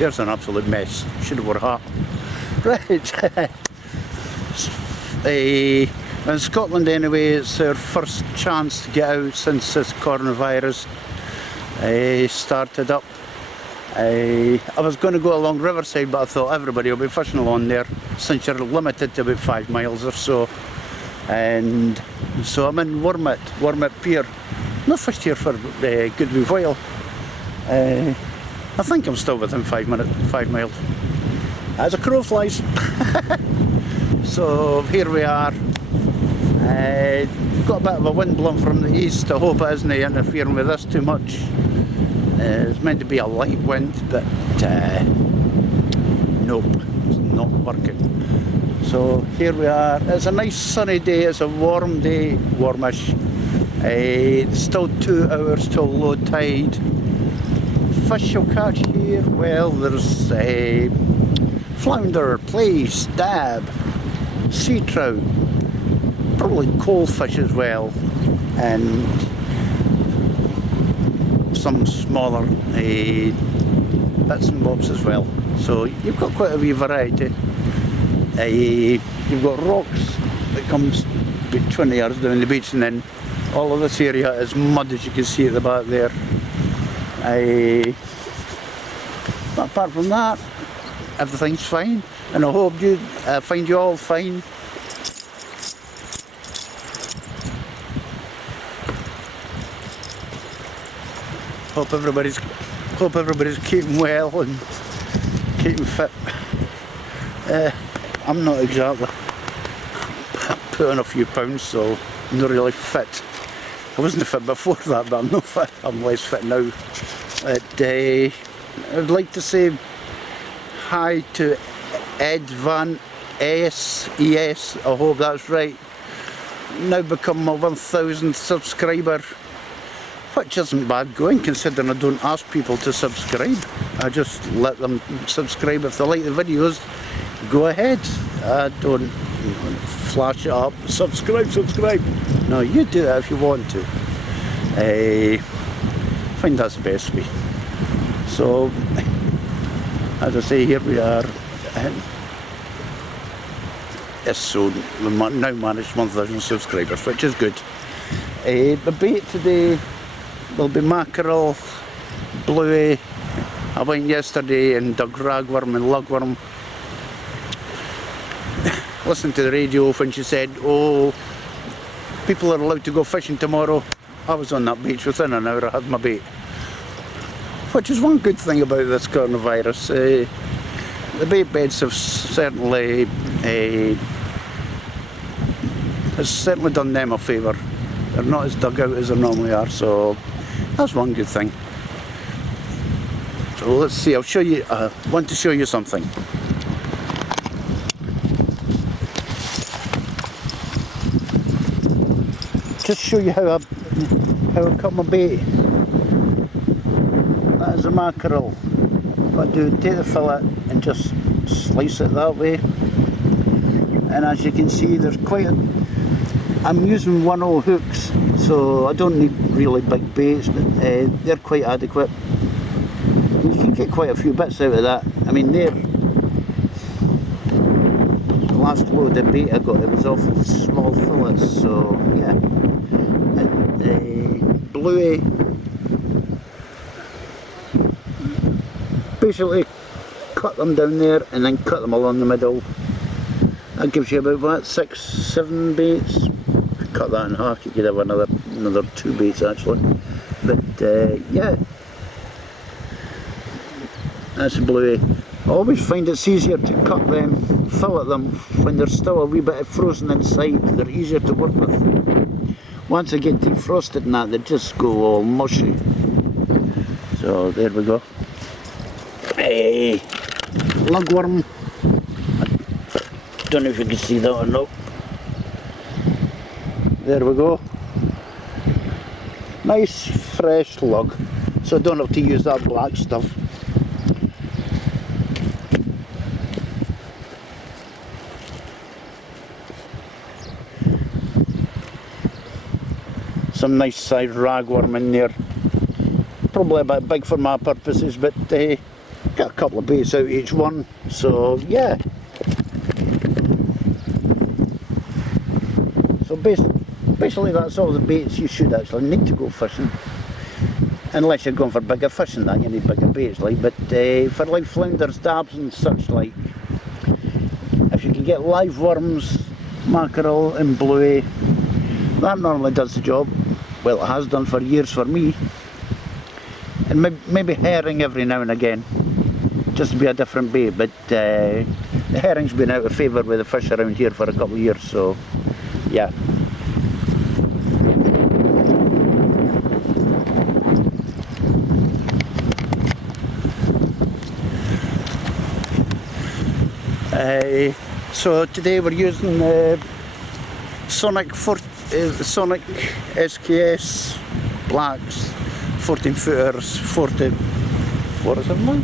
Here's an absolute mess. Should have worn a hat. Right. In Scotland anyway, it's our first chance to get out since this coronavirus started up. I was going to go along Riverside, but I thought everybody will be fishing along there since you're limited to about 5 miles or so. And so I'm in Wormit Pier. Not fished here for a good wee while. I think I'm still within 5 miles. As a crow flies. So here we are. Got a bit of a wind blowing from the east. I hope it isn't interfering with us too much. It's meant to be a light wind, but nope, it's not working. So here we are. It's a nice sunny day. It's a warm day, warmish. It's still 2 hours till low tide. Fish you'll catch here, well, there's flounder, plaice, dab, sea trout, probably coal fish as well, and some smaller bits and bobs as well. So you've got quite a wee variety. You've got rocks that comes about 20 yards down the beach, and then all of this area is mud, as you can see at the back there. But apart from that, everything's fine, and I hope you find you all fine. Hope everybody's keeping well and keeping fit. I'm not exactly. Put on a few pounds, so I'm not really fit. I wasn't fit before that, but I'm not fit. I'm less fit now. But I'd like to say hi to Ed Van S.E.S. I hope that's right. Now become my 1,000th subscriber, which isn't bad going considering I don't ask people to subscribe. I just let them subscribe. If they like the videos, go ahead. I don't flash it up, subscribe. No, you do that if you want to. I find that's the best way. So, as I say, here we are. Yes, so we now managed 1,000 subscribers, which is good. The bait today will be mackerel, bluey. I went yesterday and dug ragworm and lugworm. Listened to the radio when she said, oh, people are allowed to go fishing tomorrow. I was on that beach within an hour. I had my bait. Which is one good thing about this coronavirus. The bait beds have certainly done them a favour. They're not as dug out as they normally are, so that's one good thing. So let's see, I'll show you, I want to show you something. Just show you how I cut my bait. That is a mackerel. What I do, take the fillet and just slice it that way. And as you can see, there's quite a, I'm using 1/0 hooks, so I don't need really big baits, but they're quite adequate. You can get quite a few bits out of that. I mean, the last load of bait I got, it was off small fillets, so yeah. And bluey, basically cut them down there and then cut them along the middle. That gives you about what, 6-7 baits. Cut that in half, you could have another 2 baits actually. But yeah, that's a bluey. I always find it's easier to cut them, fillet them when they're still a wee bit frozen inside. They're easier to work with. Once they get defrosted and that, they just go all mushy. So there we go. Hey, lugworm. I don't know if you can see that or not. There we go. Nice fresh lug, so I don't have to use that black stuff. Some nice sized ragworm in there. Probably a bit big for my purposes, but Got a couple of baits out each one, so yeah. So basically that's all the baits you should actually need to go fishing. Unless you're going for bigger fish than that, you need bigger baits like. But for like flounders, dabs and such like, if you can get live worms, mackerel and bluey, that normally does the job. Well, it has done for years for me. And maybe herring every now and again, just to be a different bait. But the herring's been out of favour with the fish around here for a couple of years, so yeah. So today we're using Sonic SKS blacks, 14 footers, 40, what is it, man?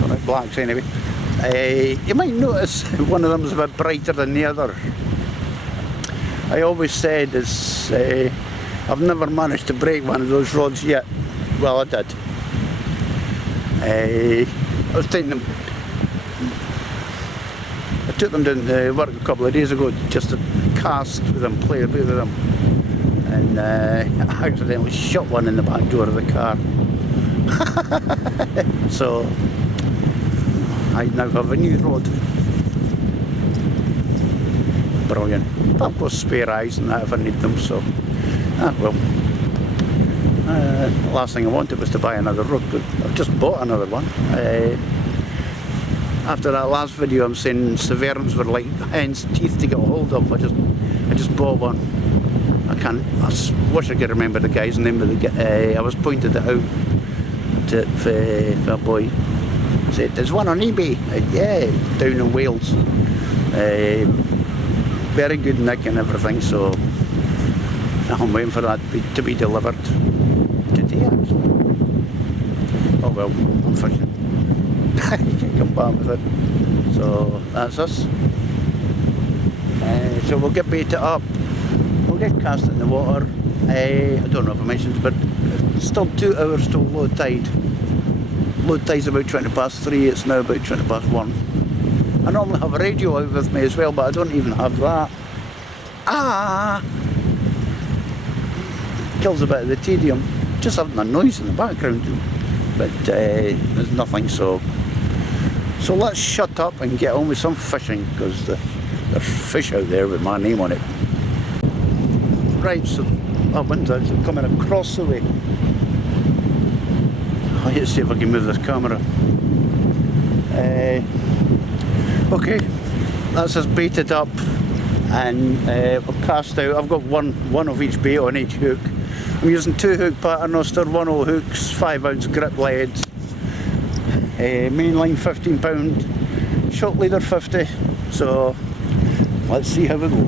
Sonic blacks anyway. You might notice one of them is a bit brighter than the other. I always said is I've never managed to break one of those rods yet. Well, I did. I was taking them, I took them down to work a couple of days ago just to cast with them, play a bit with them, and I accidentally shot one in the back door of the car. So I now have a new rod. Brilliant. I've got spare eyes and that if I need them, so well. The last thing I wanted was to buy another rod, but I've just bought another one. After that last video I'm saying Severns were like hen's teeth to get a hold of, I just bought one. I wish I could remember the guy's name, but I was pointed it out to a boy. He said, there's one on eBay. Yeah, down in Wales. Very good nick and everything, so I'm waiting for that to be delivered today actually. Oh well, I'm fishing. I can't come back with it. So that's us. So we'll get baited up, we'll get cast in the water. I don't know if I mentioned, but it's still 2 hours till low tide. Low tide's about 3:20, it's now about 1:20. I normally have a radio out with me as well, but I don't even have that. Kills a bit of the tedium, just having a noise in the background, but there's nothing, so let's shut up and get on with some fishing, because there's fish out there with my name on it. Right, so that wind's actually coming across the way. I'll have to see if I can move this camera. Okay, that's us baited up, and we'll cast out. I've got one of each bait on each hook. I'm using 2 hook paternoster, 1/0 hooks, 5-ounce grip lead, mainline £15, shot leader 50. So let's see how we go.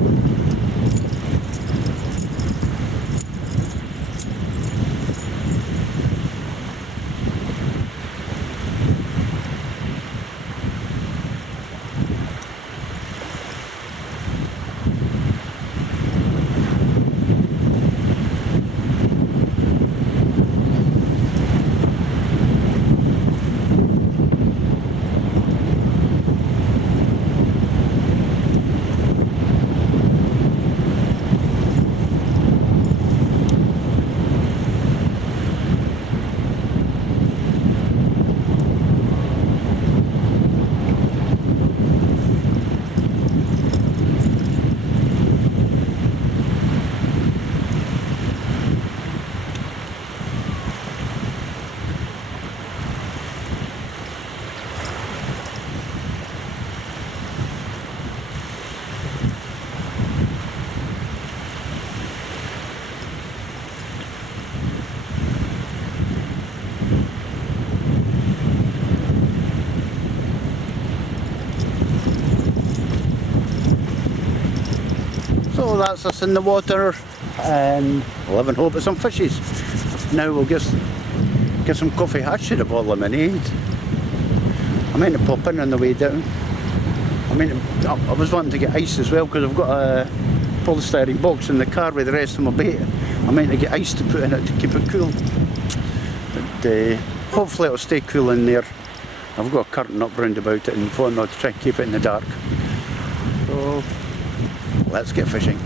So that's us in the water, and we'll have and hope at some fishes. Now we'll get some coffee. I should have bought lemonade. I meant to pop in on the way down. I was wanting to get ice as well, because I've got a polystyrene box in the car with the rest of my bait. I meant to get ice to put in it to keep it cool. But hopefully it'll stay cool in there. I've got a curtain up round about it and whatnot to try and keep it in the dark. So let's get fishing.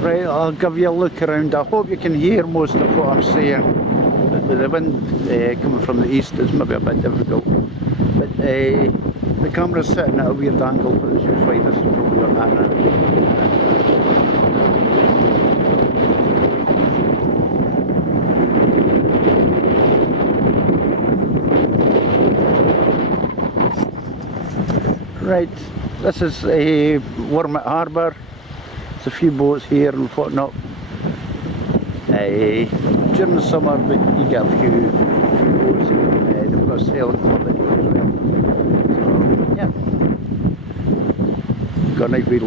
Right, I'll give you a look around. I hope you can hear most of what I'm saying. With the wind coming from the east is maybe a bit difficult. But the camera's sitting at a weird angle, but as you find this is probably got that now. Right, this is a Wormit harbour. There's a few boats here and whatnot. During the summer you get a few boats here. They've got a sailing club in here as well. So yeah, got a nice wee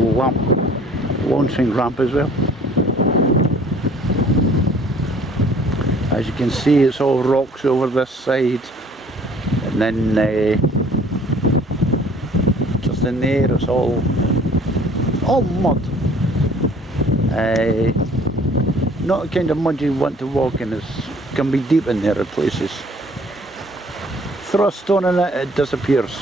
launching ramp as well. As you can see, it's all rocks over this side, and then just in there it's all mud. Not the kind of mud you want to walk in. It can be deep in there at places. Throw a stone in it, it disappears.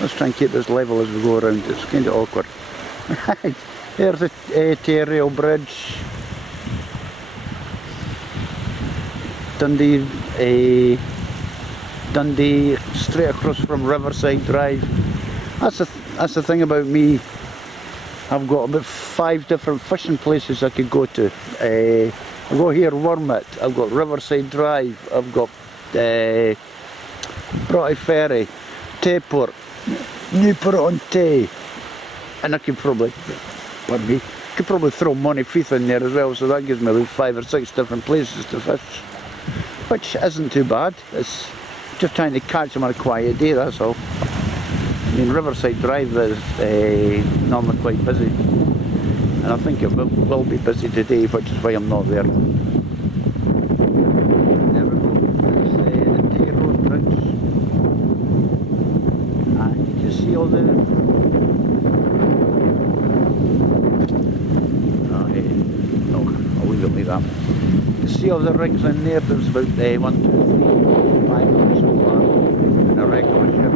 Let's try and keep this level as we go around. It's kind of awkward. Right, there's a Terrail Bridge. Dundee, straight across from Riverside Drive. That's the thing about me. I've got about 5 different fishing places I could go to. I've got here Wormit, I've got Riverside Drive, I've got Broughty Ferry, Tayport, Newport-on-Tay, and I could probably, pardon me, could probably throw Fife in there as well, so that gives me about 5 or 6 different places to fish, which isn't too bad. It's just trying to catch them on a quiet day, that's all. I mean, Riverside Drive is normally quite busy, and I think it will be busy today, which is why I'm not there. There we go, there's the Tay Road Bridge, and you can see all the... no, I'll leave it like that. You can see all the rigs in there. There's about 1, 2, 3, 4, 5 so far, in a regular ship.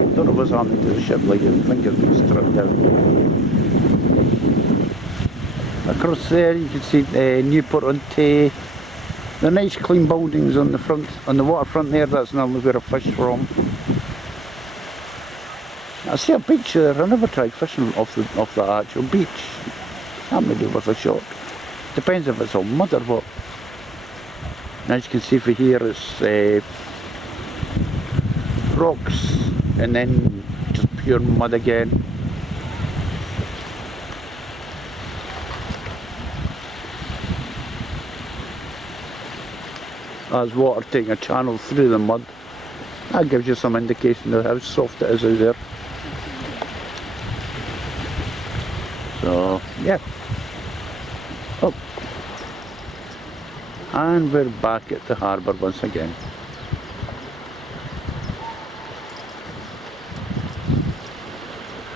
I don't know what's happening to the ship, like I think it's been stripped down. Across there you can see Newport-on-Tay. The nice clean buildings on the front, on the waterfront there. That's normally where I fish from. I see a beach there. I never tried fishing off the actual beach. That may be worth a shot. Depends if it's all mud or what. And as you can see from here, it's rocks and then just pure mud again. That's water taking a channel through the mud. That gives you some indication of how soft it is out there. So yeah. Oh. And we're back at the harbour once again.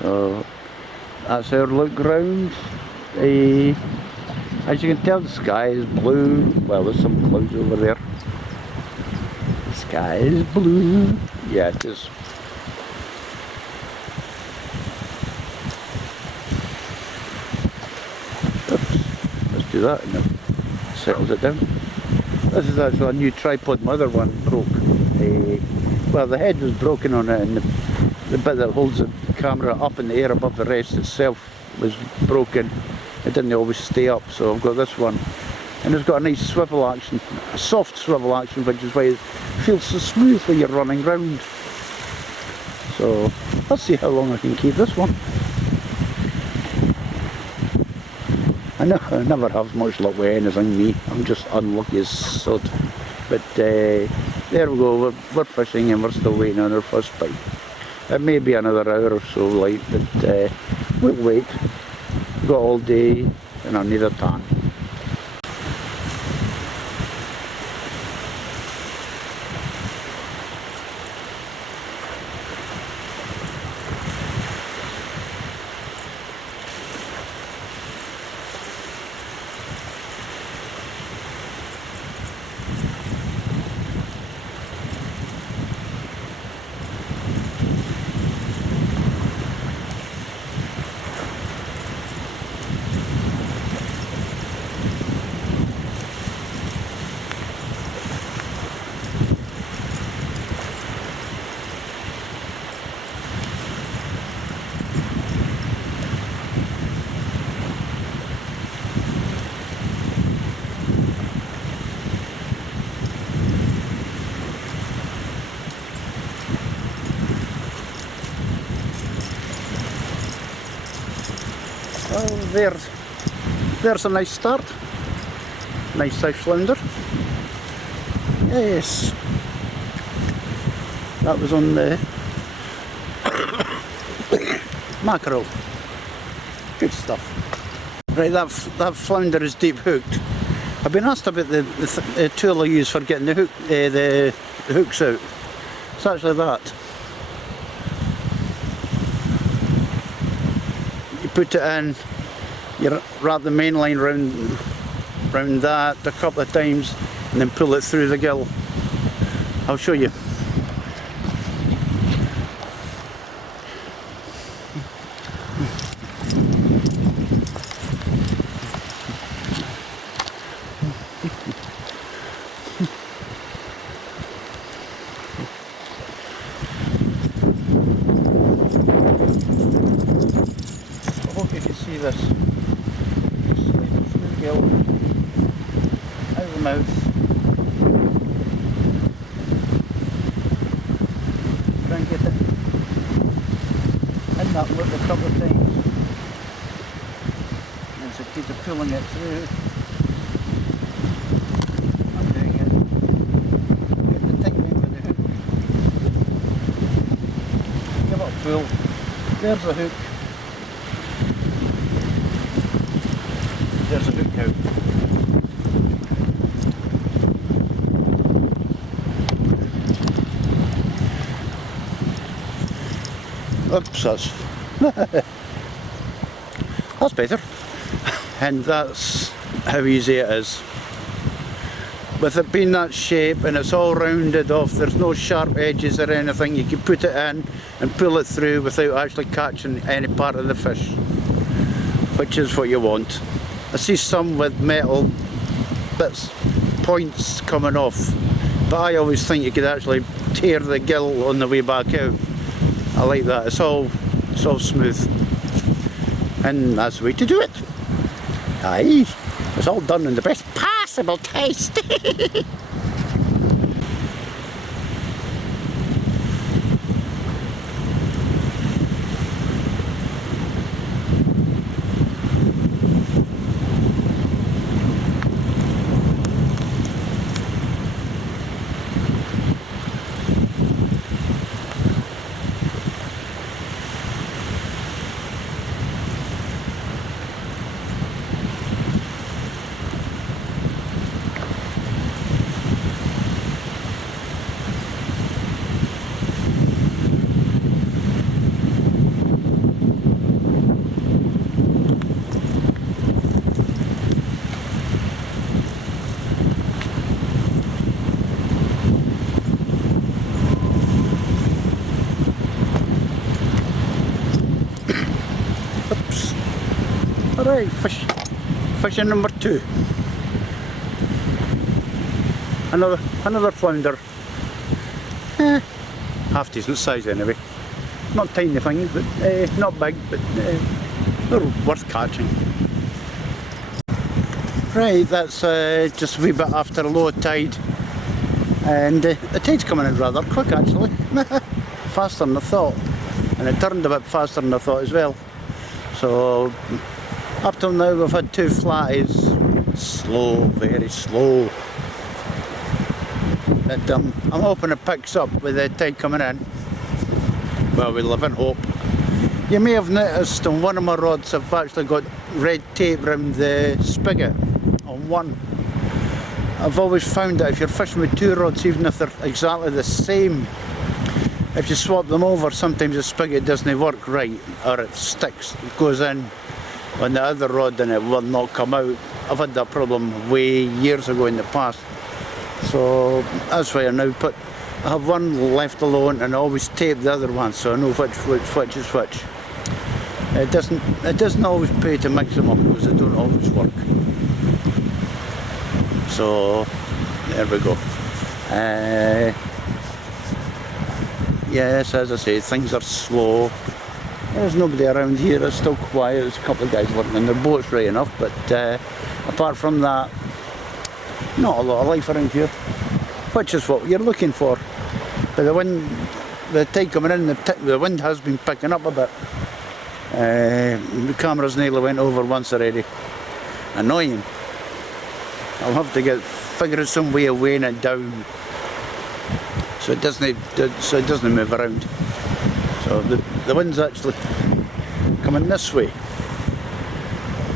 So that's our look round. As you can tell, the sky is blue. Well, there's some clouds over there. The sky is blue. Yeah, it is. Oops. Let's do that and then settles it down. This is actually a new tripod. My other one broke. Well, the head was broken on it, and the bit that holds the camera up in the air above the rest itself was broken. It didn't always stay up, so I've got this one, and it's got a nice swivel action, a soft swivel action, which is why it feels so smooth when you're running round. So let's see how long I can keep this one. I never have much luck with anything, me. I'm just unlucky as sod. But there we go, we're fishing and we're still waiting on our first bite. It may be another hour or so late, but we'll wait. We've got all day and I need a tan. Well, there's a nice start. Nice size flounder. Yes. That was on the mackerel. Good stuff. Right, that flounder is deep hooked. I've been asked about the tool I use for getting the hooks out. It's actually that. You put it in, you wrap the main line round that a couple of times and then pull it through the gill. I'll show you. I hope you can see this. Just slide it through the gill, out the mouth. Try and get it in that loop a couple of times. And it's a case of pulling it through. I'm doing it. Get the tight end with the hook. Give it a pull. There's the hook. There's a hook out. Oops, that's better. And that's how easy it is. With it being that shape and it's all rounded off, there's no sharp edges or anything, you can put it in and pull it through without actually catching any part of the fish, which is what you want. I see some with metal bits, points coming off, but I always think you could actually tear the gill on the way back out. I like that, it's all smooth, and that's the way to do it. Aye, it's all done in the best possible taste. Alright, fishing number 2. Another flounder. Half decent size anyway. Not tiny things, but not big, but they're worth catching. Right, that's just a wee bit after low tide, and the tide's coming in rather quick actually. Faster than I thought, and it turned a bit faster than I thought as well. So up till now we've had 2 flatties, slow, very slow. But I'm hoping it picks up with the tide coming in. Well, we live in hope. You may have noticed on one of my rods I've actually got red tape around the spigot on one. I've always found that if you're fishing with 2 rods, even if they're exactly the same, if you swap them over, sometimes the spigot doesn't work right, or it sticks, it goes in on the other rod and it will not come out. I've had that problem way years ago in the past. So that's why I now I have one left alone and I always tape the other one so I know which is which. It doesn't always pay to mix them up because they don't always work. So there we go. Yes, as I say, things are slow. There's nobody around here, it's still quiet. There's a couple of guys working on their boats right enough, but apart from that, not a lot of life around here, which is what you're looking for. But the tide coming in, the wind has been picking up a bit. The camera's nearly went over once already. Annoying. I'll have to figure out some way of weighing it down so it doesn't move around. So the wind's actually coming this way,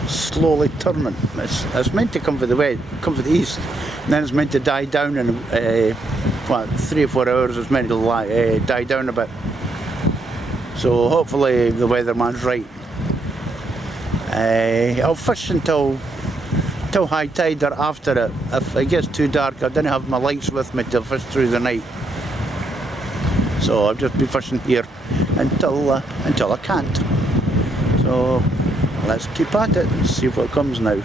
slowly turning. It's meant to come from the east, and then it's meant to die down in 3 or 4 hours. It's meant to die down a bit. So hopefully the weatherman's right. I'll fish until high tide or after it. If it gets too dark, I didn't have my lights with me to fish through the night. So I'll just be fishing here until I can't. So let's keep at it and see what comes now.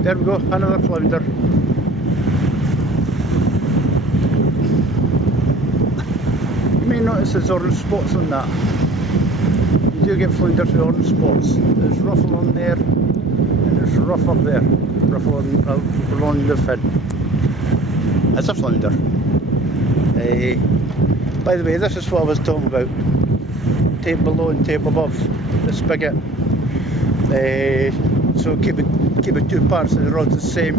There we go, another flounder. You may notice there's orange spots on that. You do get flounders with orange spots. There's ruffle on there, and there's rough up there. Ruffle along the fin. That's a flounder. By the way, this is what I was talking about. Tape below and tape above the spigot. So keep it 2 parts of the rod the same.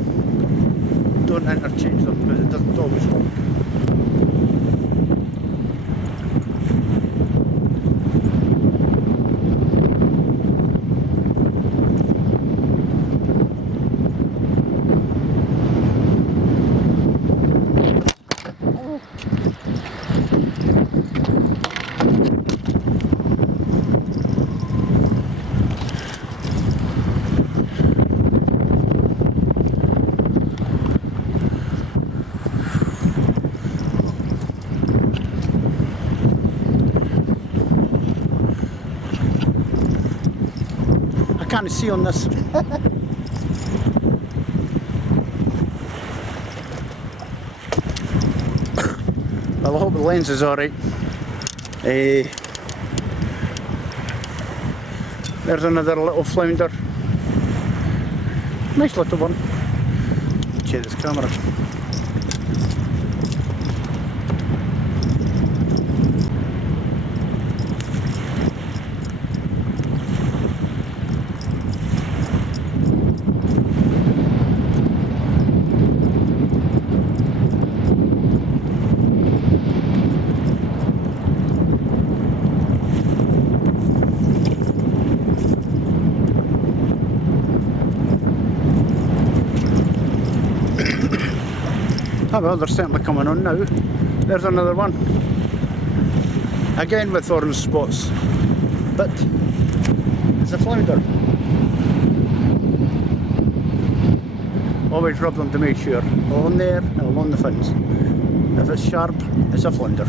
Don't interchange them because it doesn't always work. I can't see on this. Well, I hope the lens is alright. There's another little flounder. Nice little one. Check this camera. Oh well, they're certainly coming on now. There's another one. Again with orange spots. But it's a flounder. Always rub them to make sure. Along there and along the fins. If it's sharp, it's a flounder.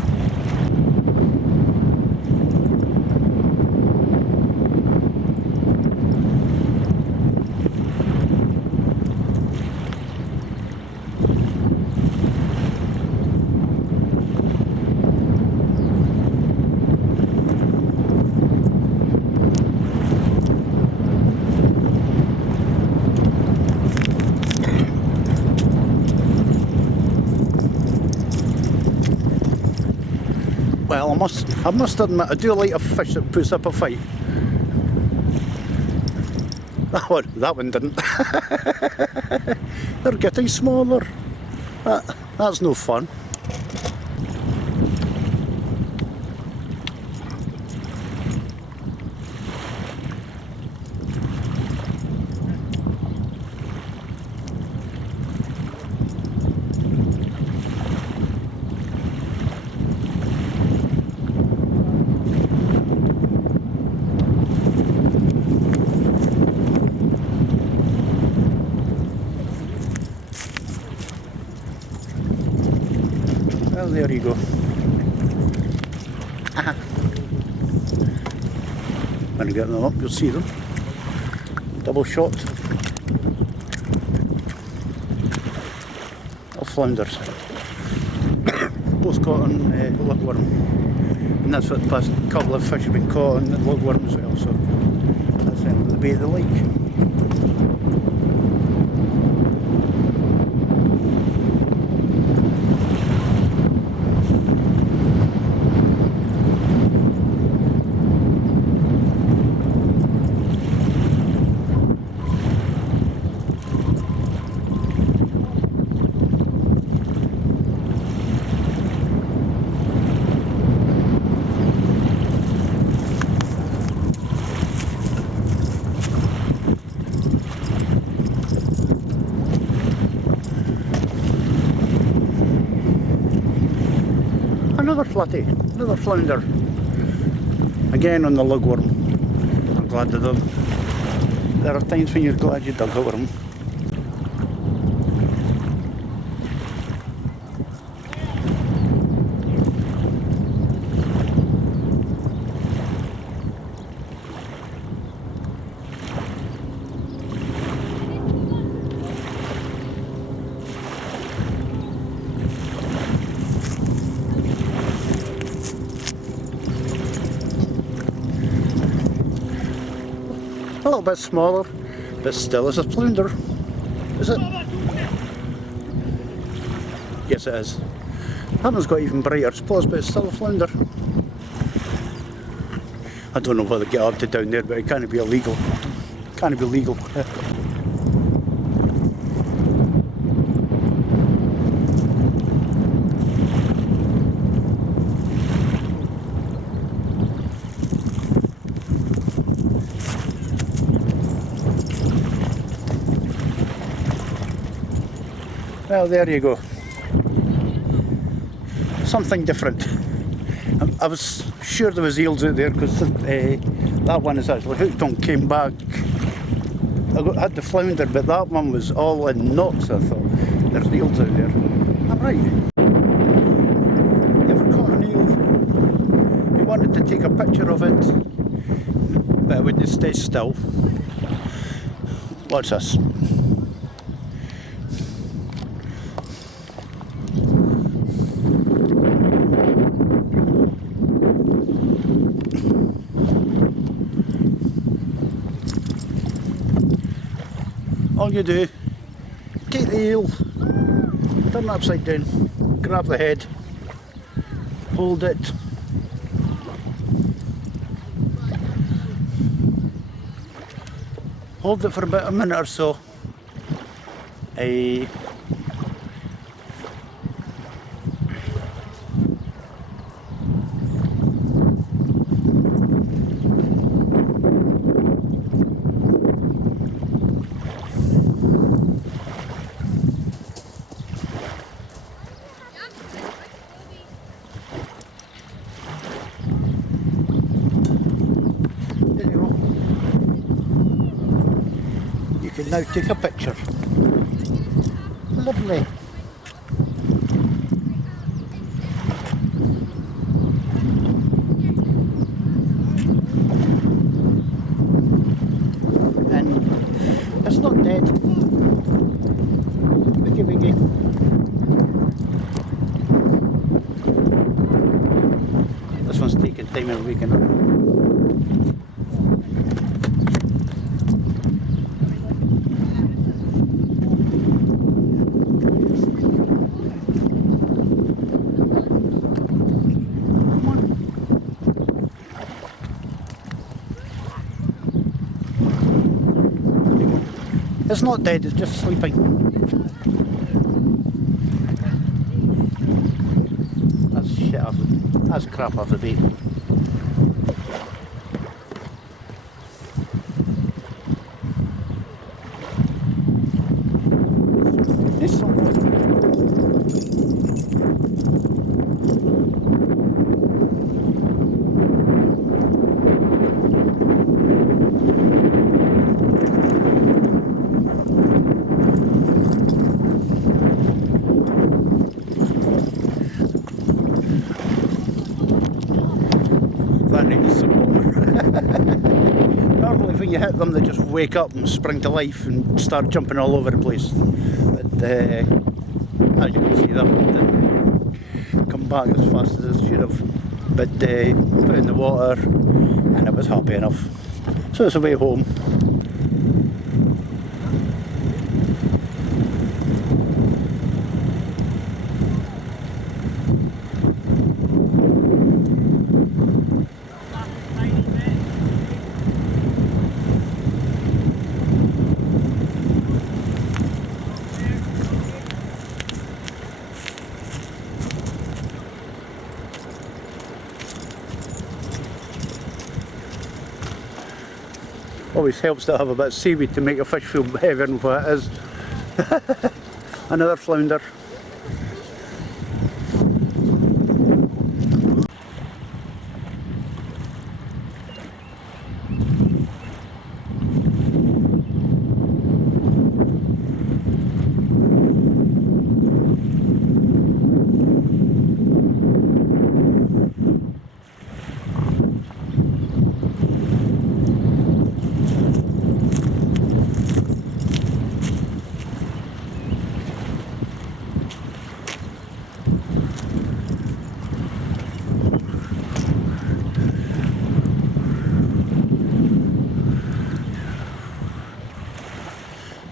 Well, I must admit, I do like a fish that puts up a fight. That one didn't. They're getting smaller. That's no fun. Well, there you go. When you get them up, you'll see them. Double shot. Of flounders. Both caught on lugworm. And that's what the past couple of fish have been caught on the lugworm as well, so that's the bait they like. Another flatty, another flounder. Again on the lugworm. I'm glad to do. There are times when you're glad you dug a worm. A little bit smaller, but still is a flounder. Is it? Yes, it is. That one's got even brighter spots, but it's still a flounder. I don't know whether they get up to down there, but it can't be illegal. Can't be legal. Well, there you go. Something different. I was sure there was eels out there because that one is actually hooked on, came back. I had the flounder, but that one was all in knots. I thought there's eels out there. I'm right. You ever caught an eel? You wanted to take a picture of it, but it wouldn't stay still. Watch this. All you do, take the eel, turn it upside down, grab the head, hold it, hold it for about a minute or so, now take a picture. Lovely. And it's not dead. Wiggy wiggy. This one's taking time in waking up. It's not dead, it's just sleeping. That's shit off the, that's crap off the bait. This one. I needed some water. Normally when you hit them they just wake up and spring to life and start jumping all over the place. But as you can see, that one didn't come back as fast as it should have. But put in the water and it was happy enough. So it's away home. Always helps to have a bit of seaweed to make a fish feel heavier than what it is. Another flounder.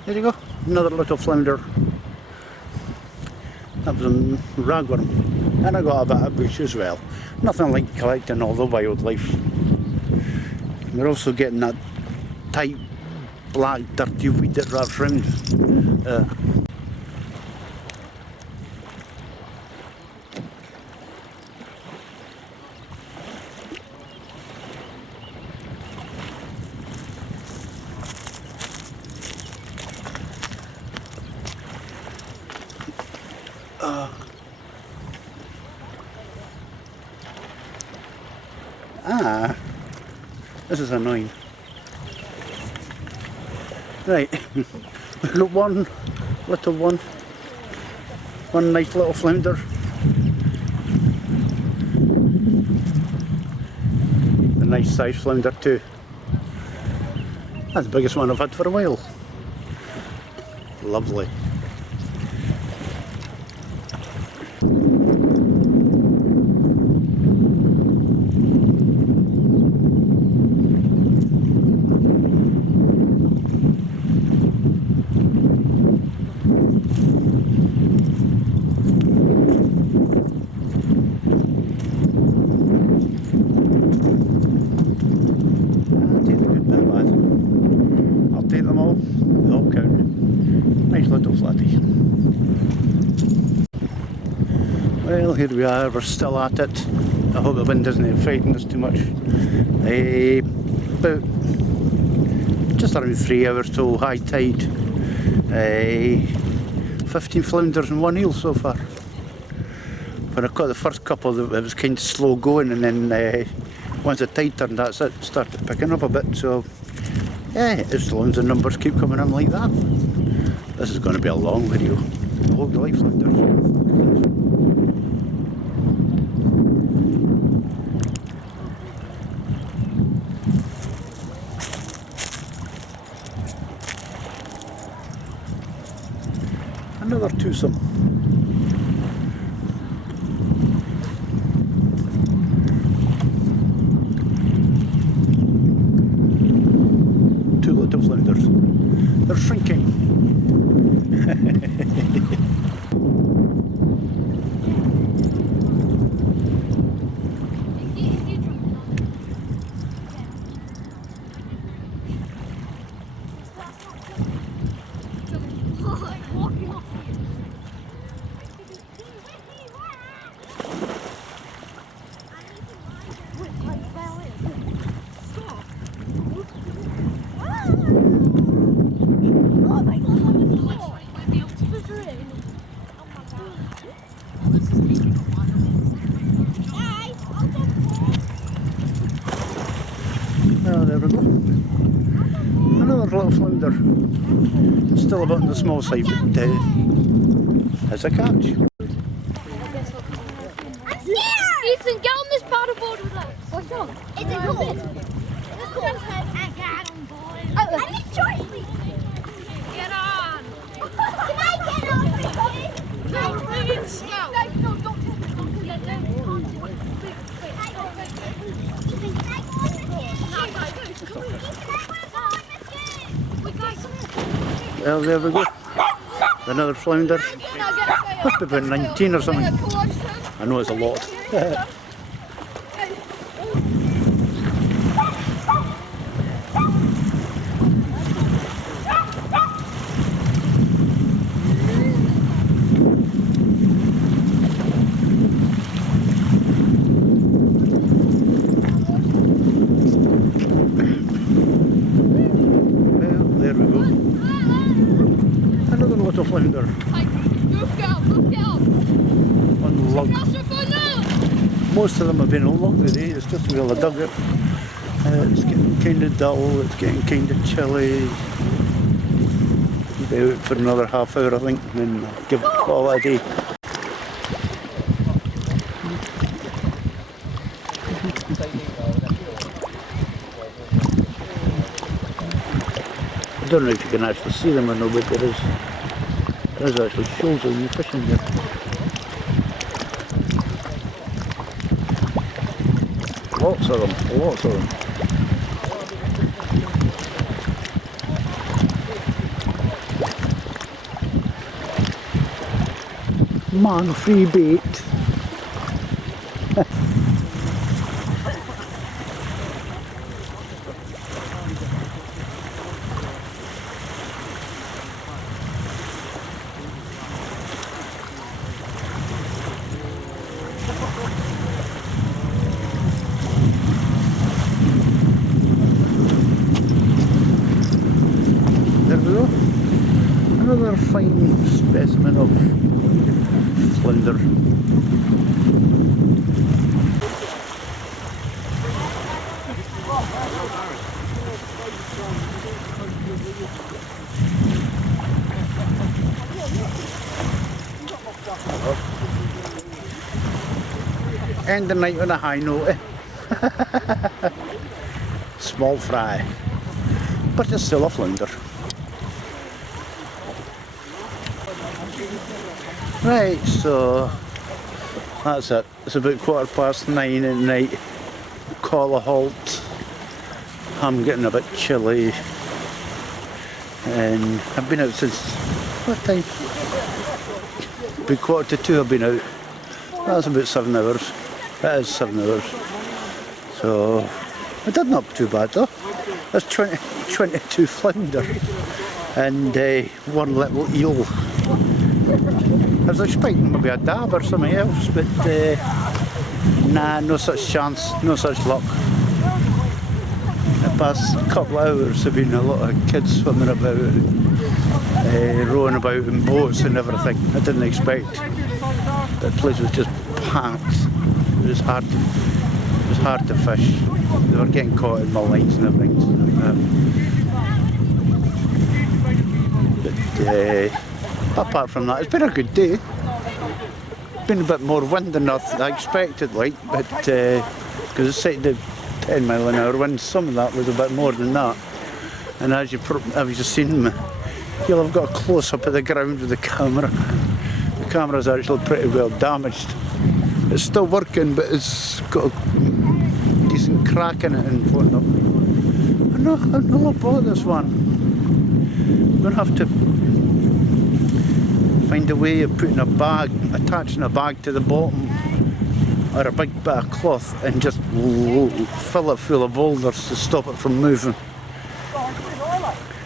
There you go, another little flounder. That was a ragworm, and I got a bit of bush as well. Nothing like collecting all the wildlife. We're also getting that tight, black, dirty weed that wraps round. This is annoying. Right, we've got one nice little flounder. A nice size flounder too. That's the biggest one I've had for a while. Lovely. Little flatties. Well, here we are, we're still at it. I hope the wind isn't frightening us too much. About just around 3 hours till high tide. 15 flounders and 1 eel so far. When I caught the first couple, it was kind of slow going, and then once the tide turned, that's it, started picking up a bit. So yeah, as long as the numbers keep coming in like that. This is going to be a long video. I hope you like flounders. Another twosome. Two little flounders. They're shrinking. Oh, there we go. Another little flounder. Still about on the small side, but it's a catch. Ethan, get on this paddleboard with us. Is it cool? It's cool. I got him, boys. I need choice. Get on. Can I get on, please? No, please. No, don't do it. Don't do it. Can I go on with you? Well, there we go. Another flounder. Must be about 19 or something. I know it's a lot. There we go. Another little flounder. On log. Most of them have been on log today, it's just where I dug it. It's getting kind of dull, it's getting kind of chilly. Be out for another half hour I think, and then give it a call a day. I don't know if you can actually see them or no, but there is actually shoals of you fishing here. Lots of them, lots of them. Man, free bait. There we go. Another fine specimen of flounder. End the night on a high note. Small fry, but it's still a flounder. Right, so that's it. It's about 9:15 at night. Call a halt. I'm getting a bit chilly, and I've been out since what time? About 1:45 I've been out. That's about 7 hours. That is 7 hours. So I did not too bad though. There's 22 flounder and one little eel. I was expecting maybe a dab or something else, but nah, no such chance, no such luck. The past couple of hours have been a lot of kids swimming about, rowing about in boats and everything. I didn't expect. The place was just packed. It was hard to fish. They were getting caught in my lines and everything. But apart from that, it's been a good day. Been a bit more wind than I expected, like, but because it's set to 10 mile an hour wind, some of that was a bit more than that. And as you've seen me, you'll have got a close up of the ground with the camera. The camera's actually pretty well damaged. It's still working, but it's got a decent crack in it and whatnot. I know I bought this one. I'm going to have to find a way of putting attaching a bag to the bottom, or a big bit of cloth, and just fill it full of boulders to stop it from moving.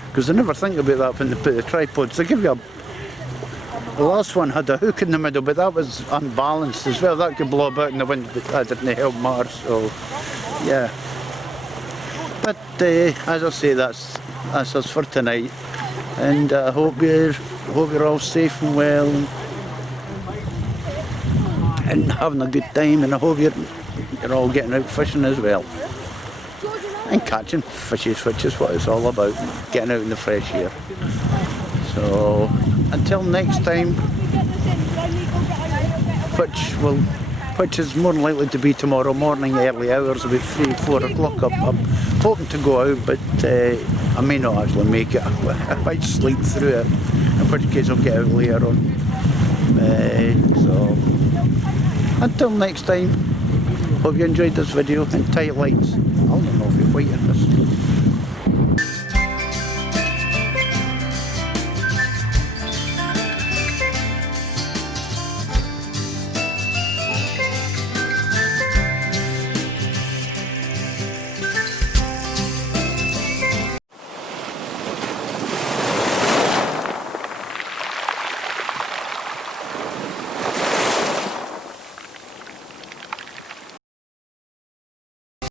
Because I never think about that when they put the tripods. They give you the last one had a hook in the middle, but that was unbalanced as well. That could blow about in the wind, but that didn't help matters. So, yeah. But as I say, that's us for tonight, and I hope you're all safe and well, and having a good time, and I hope you're all getting out fishing as well, and catching fishes, which is what it's all about, getting out in the fresh air. So until next time, which will which is more than likely to be tomorrow morning, early hours, about 3, 4 o'clock. I'm hoping to go out, but I may not actually make it. I might sleep through it, in which case I'll get out later on. So, until next time, hope you enjoyed this video, and tight lines. I don't know if you're fighting this.